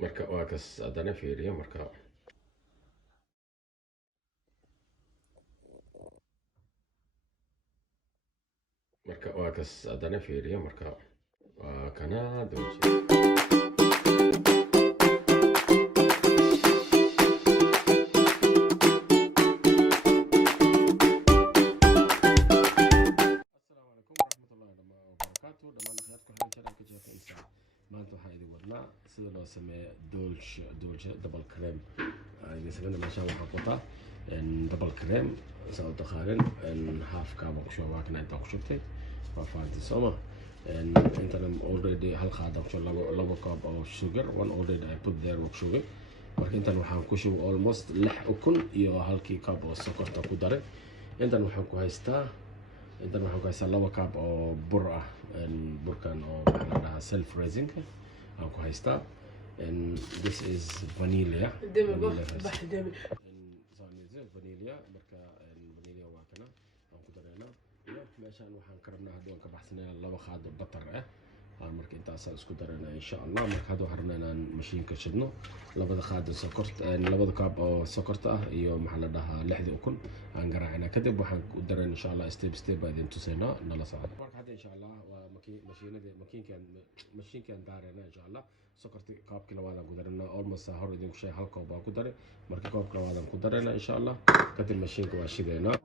marka waa kas haddana fiiriyo marka waa kas haddana fiiriyo marka waa kana dooji maanta waxaan idin wadnaa sida loo sameeyo doolsha double cream idin sameeyna meeshaan waxaan qotaa double cream saa u taqaanin half cup ku shubaa kana inta ku shubtay waa faanti sooma intana already hal qaada ku labo cup of sugar one already I put there of sugar marka intan waxaan ku shubay almost 6 ukun iyo halkii cup oo sokorta ku daray intan waxaan ku haystaa labo cup oo bur ah burkan oo maxaa la dhahaa self raising aan ku haystaa and this is vanilla vanilla marka vanilla waa kana aan ku dareynaa iyo meeshaan waxaan ka rabnaa haddii aan ka baxsanaa labo qaado butter ah aan marka intaasaan isku dareynaa insha allah marka hadda waxaan rabnaa inaan mashiinka shidno labada qaado sokorta labada cup oo sokorta ah iyo maxaa la dhahaa 6 ukun aan garaacnaa kadib waxaan ku dareynaa insha allah step baa idin tusaynaa nala socda marka hadda insha allah waa mashiinkan daareena insha allah sokorta qaabkii labaadaan ku dareynaa almost hor idinku sheeg hal koob baan ku daray marka koobka labaadaan ku dareynaa insha allah kadib mashiinka waa shideynaa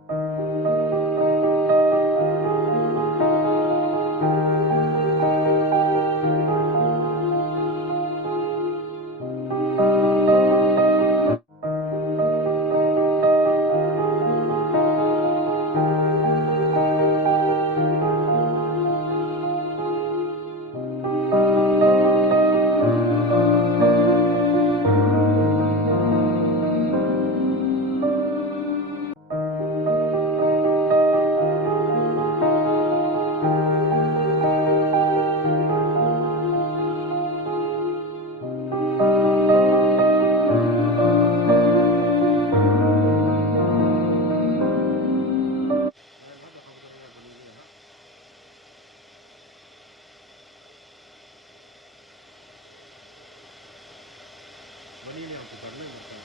vanilla ku darnay marka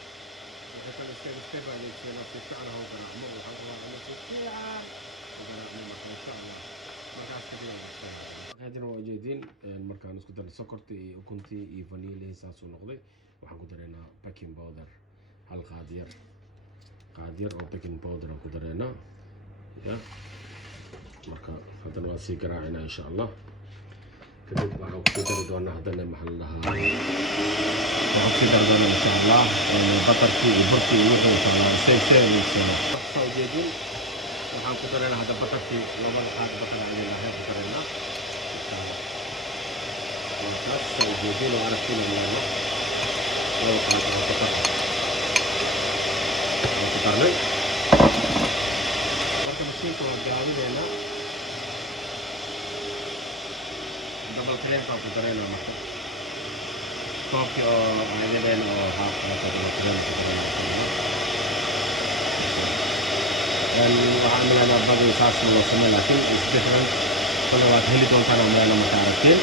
waxa kale step aan isla si fiican oo garaacmo waxa uu waa si fiican garaacmo marka insha Allah markaas kadib hadana waa jeedin markaan isku darnay sokorta iyo ukunti iyo vanilla saas uu noqday waxaan ku dareynaa baking powder hal qaadiyar oo baking powder aan ku dareynaa ya marka hadana waa si garaacina insha Allah kadib waxaan ku dari doonaa hadana maxaa la dhahaa waxaan ku dari doonaa insha Allah batarkii iyo burkii iyo wixii insha Allah soo jeedin waxaan ku dareynaa hadda batarkii labada qaad batar aan leeyahay ku dareynaa waxaan soo jeedin oo aragtida leeyahay laba qaad oo batar ku darnay marka mashiinka waa gaadideena double cream ka ku dareynaa marka koobkii oo ayadeen oo half double cream ku dareynaa waxaan leeyahay badi saas loo sameeyo laakiin is different kala waad heli doontaan ama marka aragteen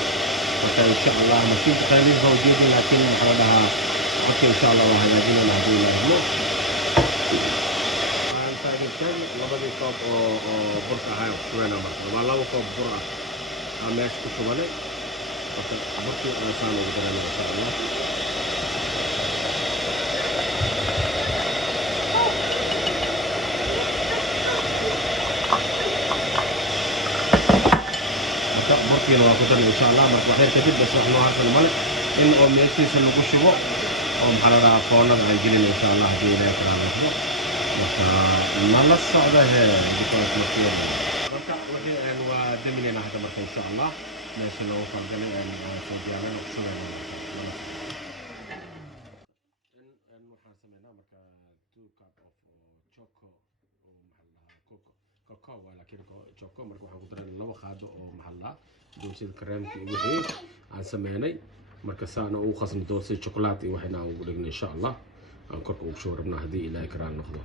marka insha Allah mashiinka qaybihiisa waa jeedin laakiin waxa la dhahaa codka insha Allah waa hagaajinayna haddii la helo aan targetan labadii koob oo burka ahaa ku shubana marka waa labo koob bur ah aan meesha ku shubanay marka burkii aan saan ugu dareynaa insha Allah burkiina waa ku daray insha Allah marka waxay kadib bas wax loo harsan male in oo meeshiisa lagu shubo oo maxaa la dhahaa foonada ay gelin insha Allah haddii ilaahay ka raaliyo marka nala socda dukaankii marka wixii waa daminayna hadda marka insha Allah meesha loogu falgalay aan soo diyaarino shubeyno waxaan sameynaa marka 2 cup of choco oo maxaa la dhahaa cocoa laakiin choco marka waxaan ku daray labo qaado oo maxaa la dhahaa doolshada kareemka iyo wixii aan sameynay marka saana uu qasno doolshada chocolate iyo waxina aan ugu dhigno insha Allah aan korka ugu soo rabnaa haddii ilaahay ka raali noqdo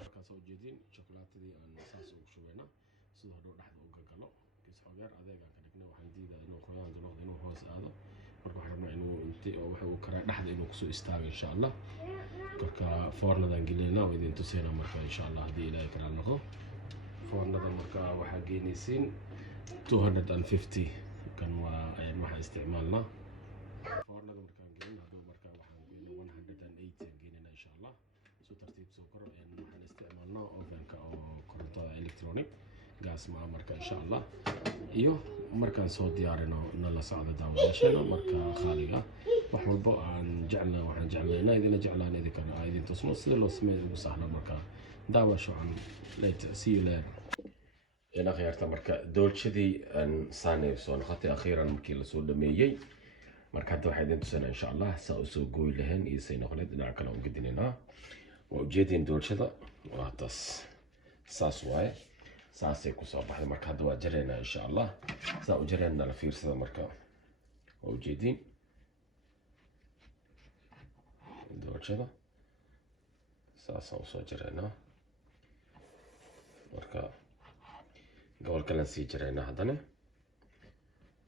marka soo jeedin chocolatadii aan saas ugu shubayna sida hore dhaxda uga galo kis xogeer adeeg aan ka dhigno waxaan diidaa inuu qoyaan noqdo inuu hoos aado waqti oo waxa uu karaa dhexda inuu kusoo istaago insha allah marka foornadan gelinayna oo idin tusayna marka insha allah haddii ilaahay karaa noqo foornada marka waxaa geynaysiin 250 kan waa ayaan waxaa isticmaalnaa foornada markaan gelin hadduu marka waxaan geynaa 180 aan geynayna insha allah soo tartiib soo kor waxaan isticmaalnaa ovenka oo korontada electronic gaas ma marka insha allah iyo markaan soo diyaarino nala socda daawadayaasheena marka qaaliga wax walba aan jeclaa waxaan jeclaynaa idina jeclaan idinkana idin tusno sida loo sameeyo ugu sahlan marka daawasho aan later see you later ina khiyaarta marka doolshadii aan saanay soo noqotay akhiiran markii la soo dhameeyay marka hadda waxaan idin tusanaa insha allah saa u soo gooy lahayn iyo say noqoneed dhinaca kale u gedinaynaa waa ujeedin doolshada waa taas saas waaye saasay ku soo baxday marka hadda waa jaraynaa insha allah saa u jaraynaa la fiirsada marka waa ujeedin doolshada saasaan usoo jaraynaa marka gobol kalen sii jaraynaa haddana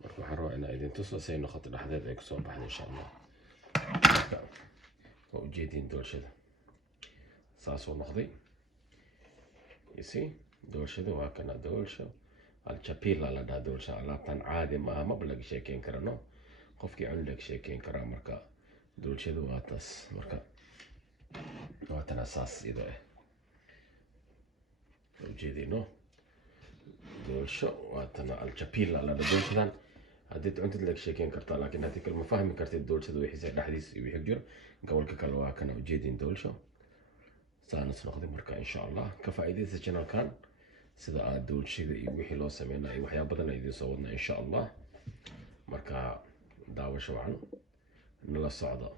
marka waxaan rabaa inaa idin tuso say noqoto dhexdeed ay kusoo baxday insha allah marka waa ujeedin doolshada saasuu noqday isi doolshada waa kana doolsho aljapila la dhaha doolsha alaabtan caadi maaha maba laga sheekeyn karano qofkii cun laga sheekeyn karaa marka doolshada waa taas marka waa tana saas iyadoo ujeedino doolsho waa tana aljapila la dhaha doolshadan haddii cuntid laga sheekeyn kartaa laakiin haddii kale ma fahmi kartid doolshada wixiisa dhexdiis iyo wixii jiro gobolka kale waa kana ujeedin doolsho saanas noqday marka insha allah ka faa'iidaysta channelkan sida aad doolshada iyo wixii loo sameynaa iyo waxyaabo badan ay idin soo wadnaa insha allah marka daawasho wacan nala socda